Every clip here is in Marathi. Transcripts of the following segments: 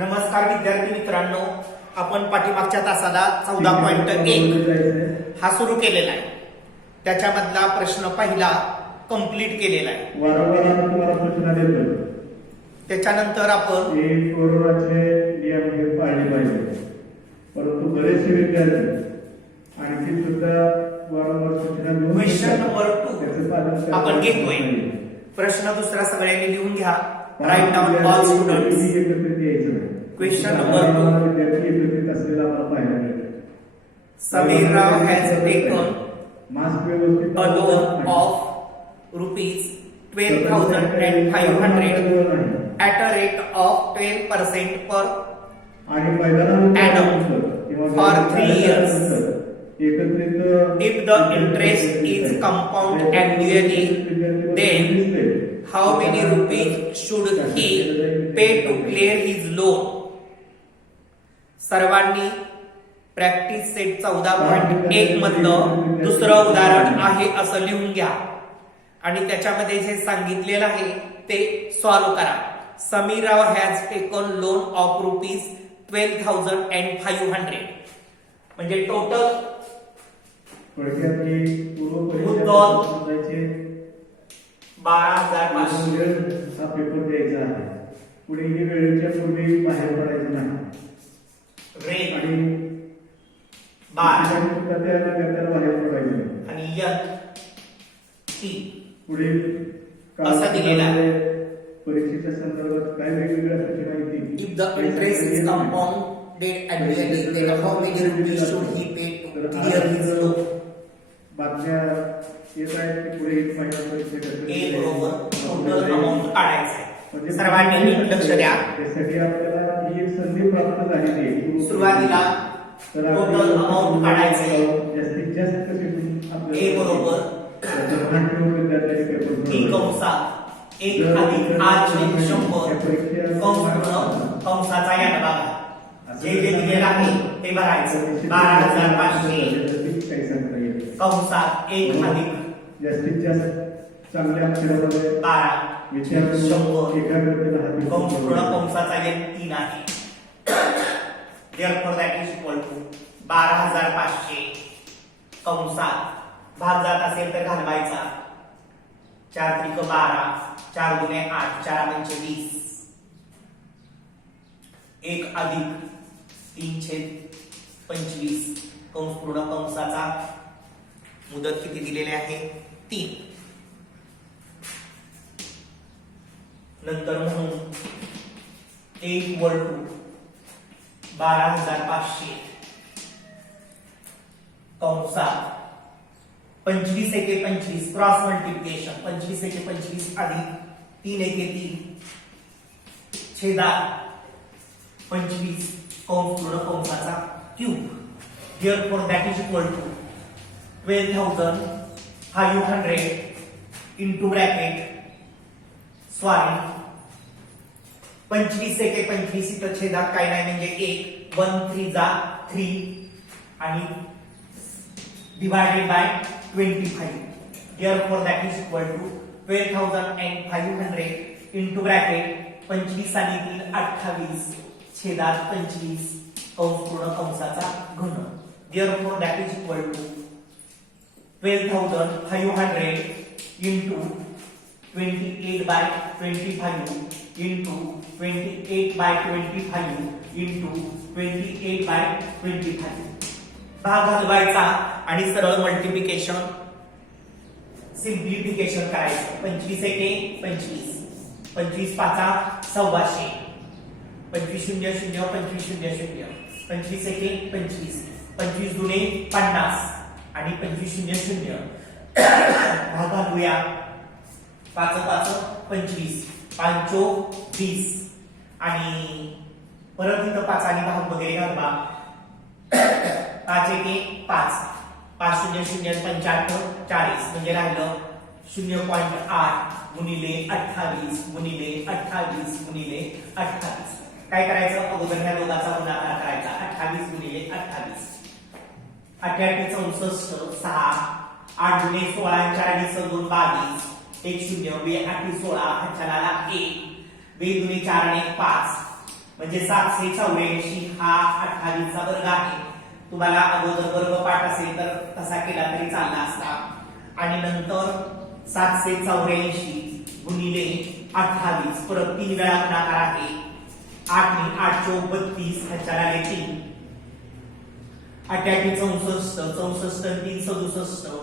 नमस्कार विद्यार्थी मित्रांनो, आपण पाठीमागच्या तासाला 14.1 हा सुरू केलेला आहे. त्याच्यामधला प्रश्न पहिला कंप्लीट केलेला आहे. वारंवार सूचना देतो. त्याच्यानंतर आपण कोरोनाचे नियम हे पाळले पाहिजे, परंतु बरेचसे विद्यार्थी आणखी सुद्धा वारंवार सूचना देऊन क्वेश्चन नंबर 2 आपण घेतोय. प्रश्न दुसरा सगळ्यांनी लिहून घ्या. Write down all students. Question number 2. Samir Rao has taken a loan of ₹12,500 at a rate of 12% per annum for 3 years. If the interest is compound annually, then how many rupees should he pay to clear his loan? सर्वांनी प्रॅक्टिस सेट 14.1 मधलं दुसरं उदाहरण आहे असं लिहून घ्या आणि त्याच्यामध्ये जे सांगितलेलं आहे ते सॉल्व्ह करा. समीर राव हॅज टेकन लोन ऑफ ₹12,500 म्हणजे टोटल मुद्दल 12,500. हा पेपर द्यायचा आहे. पुढे ही वेळेच्या पूर्वी बाहेर पडायचं नाही. रेट आणि 12 बाहेर पडायचं नाही. आणि पुढे असा दिलेला आहे. परीक्षेच्या संदर्भात काय वेगवेगळ्या सूचना येतील. If the interest is compounded annually, then how many rupees should he pay to clear his loan? बातम्या येत आहेत की पुढे फायनल परीक्षा ए बरोबर टोटल अमाउंट काढायचं आहे. सर्वांनी लक्ष द्या. त्यासाठी आपल्याला ही एक संधी प्राप्त झालेली आहे. सुरुवातीला टोटल अमाउंट काढायचं आहे. जास्तीत जास्त कसे ए बरोबर टी कंसात 1 अधिक 8 कंसाचा या बघा जे जे दिलेलं आहे ते भरायचं. 12,500 कंसात 1 अधिक जास्तीत जास्त चांगल्या अक्षरामध्ये 12 विद्यार्थी कंस पूर्ण कंसाचा एक 3 आहे. therefore that is equal to 12,500 कंसात भाग जात असेल तर घालवायचा. 4 त्रिक 12 4 गुणे 8 4 पंचे 20 1 अधिक 3/25 कंस पूर्ण कंसाचा मुदत किती दिलेली आहे 3. नंतर म्हणून A इक्वल टू 12,500 कंसात 25 एके 25 क्रॉस मल्टिप्लिकेशन 25 एके 25 अधिक 3 एके 3 छेदात 25 कंस पूर्ण कंसाचा cube. therefore that is equal to 12,500 into bracket sorry 25 एके 25 इथं छेदात काय नाही म्हणजे 1 1 3 जा 3 आणि divided by 25. therefore that is equal to 12,500 into bracket 25 आणि 3 28 छेदात 25 कंस पूर्ण कंसाचा घन. therefore that is equal to 12,500 into 28 by 25 into 28 by 25 into 28 by 25 भाग घालवायचा आणि सरळ मल्टिप्लिकेशन सिम्प्लिफिकेशन करायचं. 25 एके 25 25 पाचा 1,200 25 0 0 25 0 0 25 एके 25 25 दुने 50 आणि 25 0 0 भाग घालूया. 5 5 25 5 20 आणि परत इथं 5 आणि भाग वगैरे घालवा. 5 एके 5 5 0 0 75 40 म्हणजे राहिलं 0.8 गुणिले 28 गुणिले 28 गुणिले 28. काय करायचं अगोदर ह्या दोघांचा गुणाकार करायचा. 28 गुणिले 28 88 64 6 8 गुणे 16 4 2 22 1 0 2 8 16 8 1 2 दुणे 4 आणि 5 म्हणजे 784 हा 28 चा वर्ग आहे. तुम्हाला अगोदर वर्ग पाठ असेल तर तसा केला तरी चालला असता. आणि नंतर 784 गुणिले 28 परत 3 वेळा गुणाकार आहे. 8 ने 8 चौक 32 ह्याच्याला आले 3. 8 8 64 64 3 67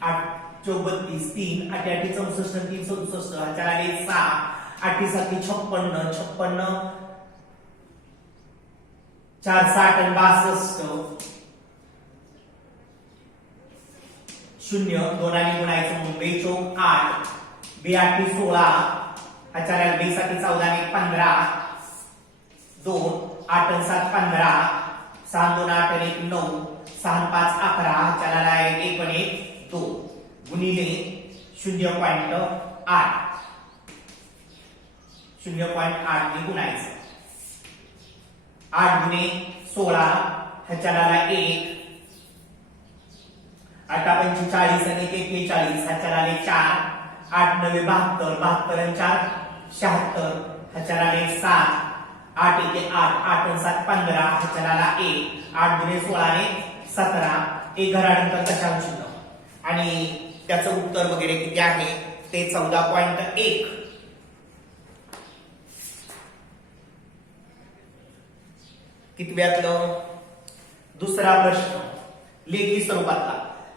8 चौक 32 3 8 8 64 3 67 ह्याच्याला आले 6. 8 7 56 56 4 60 62 शून्य 2 आणि गुणायचं म्हणून 2 चौक 8 2 8 16 ह्याच्याला 2 7 14 आणि 15 2 8 7 15 6 2 8 1 9 6 5 11 ह्याच्याला 1 1 2 गुणिले 0.8 0.8 ने गुणायचं. 8 गुणे 16 ह्याच्याला 1 8 पंचे 40 आणि 1 41 ह्याच्याला 4 8 9 72 72 आणि 4 76 ह्याच्याला 7 8 1 8 8 आणि 7 15 ह्याच्याला 1 8 गुणे 16 ने 17 1 घरानंतर दशांश चिन्ह आणि त्याचं उत्तर वगैरे किती आहे ते 14.1. कितव्यातलं दुसरा प्रश्न लेखी स्वरूपातला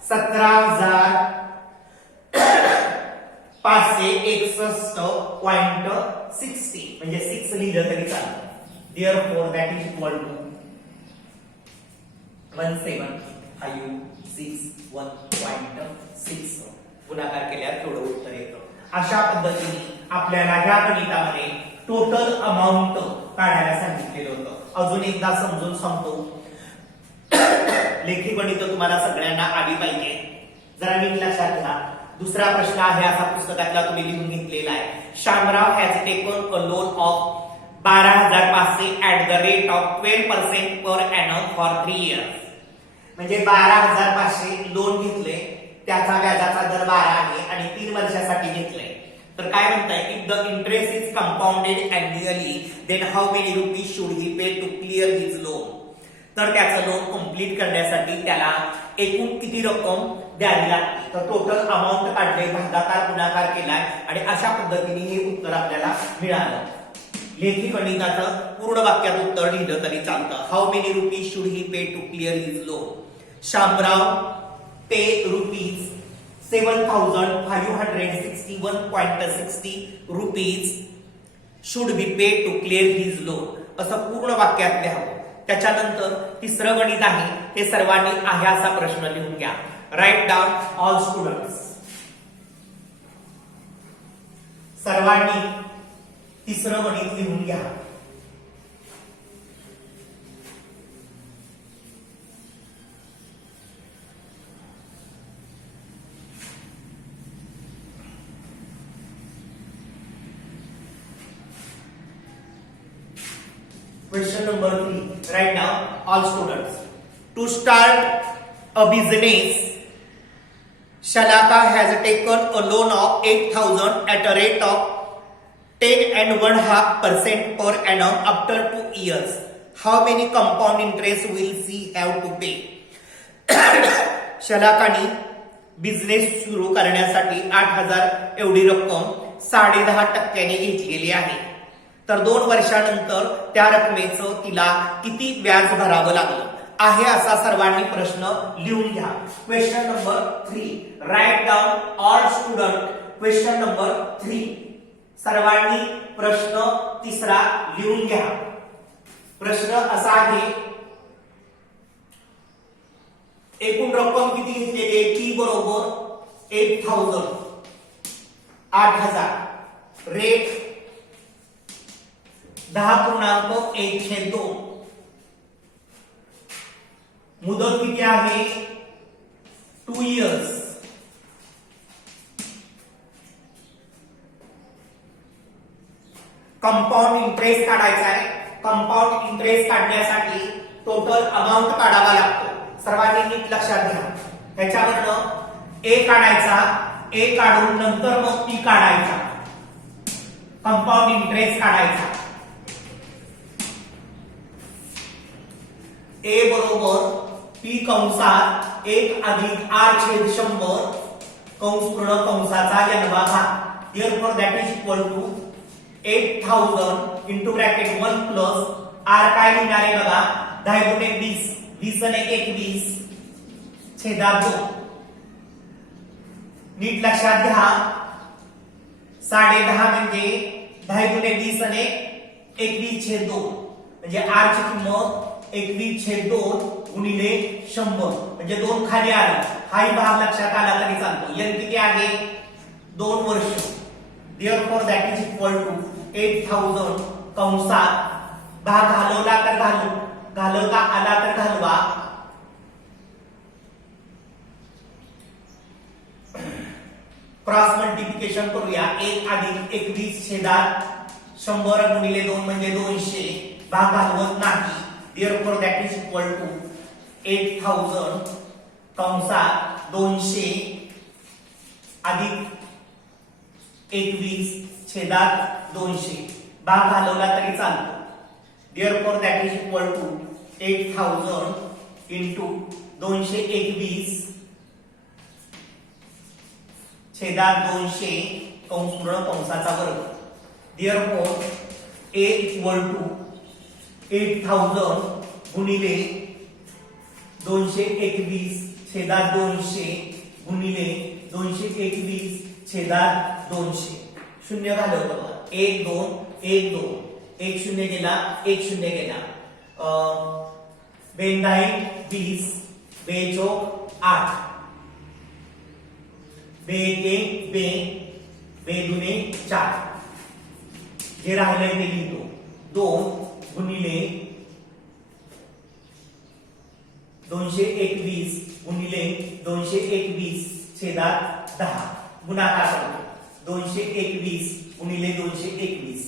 17,561.60 म्हणजे 6 लिहिलं तरी चालतं. Therefore that is equal to 17,561.60 गुणाकार केल्यावर थोडं उत्तर येतं. अशा पद्धतीने आपल्याला ह्या गणितामध्ये टोटल अमाउंट काढायला सांगितलेलं होतं. अजून एकदा समजून सांगतो. लेखी गणित तुम्हाला सगळ्यांना आली पाहिजे. जरा नीट लक्षात घ्या. दुसरा प्रश्न आहे असा पुस्तकातला तुम्ही लिहून घेतलेला आहे. Shamrao has taken a loan of 12,500 at the rate of 12% per annum for 3 years. म्हणजे 12,500 लोन घेतले, त्याचा व्याजाचा दर 12 आहे आणि 3 वर्षासाठी घेतले. तर काय म्हणताय, if the interest is compounded annually then how many rupees should he pay to clear his loan. तर त्याचं लोन कंप्लीट करण्यासाठी त्याला एकूण किती रक्कम द्यावी लागते. तर टोटल अमाऊंट काढले, भागाकार गुणाकार केलाय आणि अशा पद्धतीने हे उत्तर आपल्याला मिळालं. लेखी गणिताचं पूर्ण वाक्यात उत्तर लिहिलं तरी चालतं. How many rupees should he pay to clear his loan. Shamrao pay rupees 7,561.60 rupees should be pay to clear his loan असं पूर्ण वाक्यात लिहावं. त्याच्यानंतर तिसरं गणित आहे, ते सर्वांनी आहे असा प्रश्न लिहून घ्या. Write down all students. सर्वांनी तिसरं गणित लिहून घ्या. Question number 3. Write down all students. To start a business, Shalaka has taken a loan of 8,000 at a rate of 10.5% per annum after 2 years. How many compound interest will she have to pay? शलाकाने बिझनेस सुरू करण्यासाठी 8,000 एवढी रक्कम 10.5% घेतलेली आहे. तर 2 वर्षानंतर त्या रकमेचं तिला किती व्याज भरावं लागलं आहे असा सर्वांनी प्रश्न लिहून घ्या. Question number 3. Write down all student. Question number 3. सर्वांनी प्रश्न तिसरा लिहून घ्या. प्रश्न असा आहे, एकूण रक्कम किती घेतलेली आहे? टी बरोबर 8,000 8,000 रेट 10.1/2. मुदत किती आहे? 2 इयर्स. कंपाऊंड इंटरेस्ट काढायचा आहे. कंपाऊंड इंटरेस्ट काढण्यासाठी टोटल अमाऊंट काढावा लागतो. सर्वांनी नीट लक्षात घ्या. त्याच्यावरनं ए काढायचा, ए काढून नंतर मग टी काढायचा. कंपाऊंड इंटरेस्ट काढायचा. ए बरोबर पी कंसात 1 अधिक r छेद 100 कंस पूर्ण कंसाचा n वा घात. Therefore that is equal to 8000 into bracket 1 plus r काय लिहिणार आहे बघा 10 गुणे 20 20 आणि 21 छेदात 2. नीट लक्षात घ्या 10.5 म्हणजे 10 गुणे 20 आणि 21 छेद 2 म्हणजे r ची किंमत 21 छेद 2 गुणिले 100 म्हणजे 2 खाली आला. हाही भाग लक्षात आला तरी चालतो. n किती आहे 2 वर्ष. Therefore that is equal to 8000 कंसात भाग घालवला तर घालवता आला तर घालवा. क्रॉस मल्टिप्लिकेशन करूया. 1 अधिक 21 छेदात 100 गुणिले 2 म्हणजे 200 भाग घालवत नाही. Therefore that is equal to 8000 कंसात 200 अधिक 21 छेदात 200 भाग घालवला तरी चालतो. Therefore that is equal to 8000 into 221 छेदात 200 कंस पूर्ण कंसाचा वर्ग. Therefore a equal to 8000 गुणिले 221 छेदात 200 गुणिले 221 छेदात 200 शून्य घालवतो. 1 2 1 2 1 शून्य गेला 1 शून्य गेला. 2 20 2 चौक 8 2 1 2 दुने 4 जे राहिलंय ते लिहितो. 2 गुणिले 221 गुणिले 221 छेदात 10 गुणाकार करतो. 221 गुणिले 221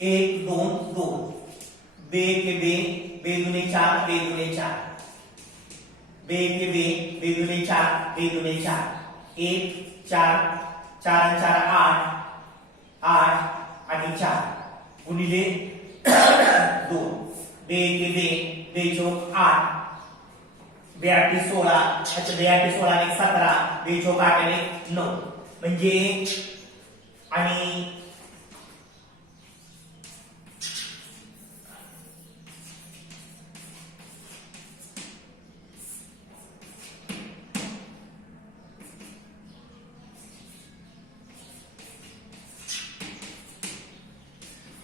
1 2 2 2 के 2 दुने 4 2 दुने 4 2 के 2 दुने 4 2 दुने 4 1 4 4 4 8 8 आणि 4 गुणिले 2 2 के 2 चौक 8 2 8 16 अच्छा 2 8 16 आणि 17 2 चौक 8 आणि 9 म्हणजे आणि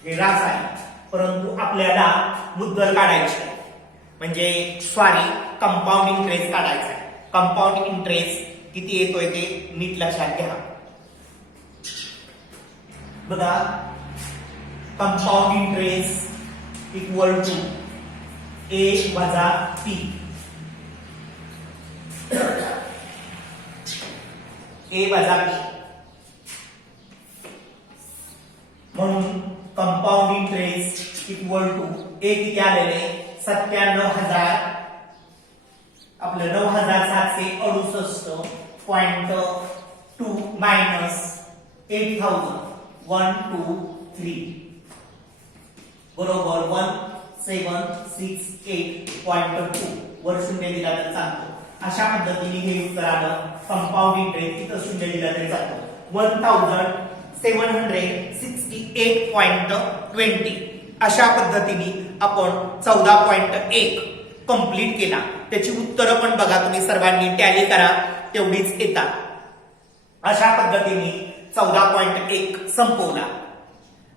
हे रास आहे. परंतु आपल्याला मुद्दल काढायची म्हणजे सॉरी कंपाऊंड इंटरेस्ट काढायचा आहे. कंपाऊंड इंटरेस्ट किती येतोय ते नीट लक्षात घ्या. बघा कंपाऊंड इंटरेस्ट इक्वल टू ए वजा पी. ए वजा पी म्हणून कंपाऊंड इंटरेस्ट इक्वल टू ए किती आलेले 97,000 आपलं 9,768.2 मायनस 8,000 1 2 3 बरोबर 1768.2 वर शून्य दिला तर चालतो. अशा पद्धतीने हे उत्तर आलं. कंपाऊंड इंटरेस्ट तिथं शून्य दिला तरी चालतो. 1768.20 अशा पद्धतीने आपण 14.1 कंप्लीट केला. त्याची उत्तरं पण बघा तुम्ही सर्वांनी टॅली करा तेवढीच येतात. अशा पद्धतीने 14.1 संपवला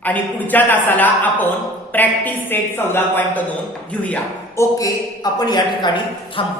आणि पुढच्या तासाला आपण प्रॅक्टिस सेट 14.2 घेऊया. ओके आपण या ठिकाणी थांबू.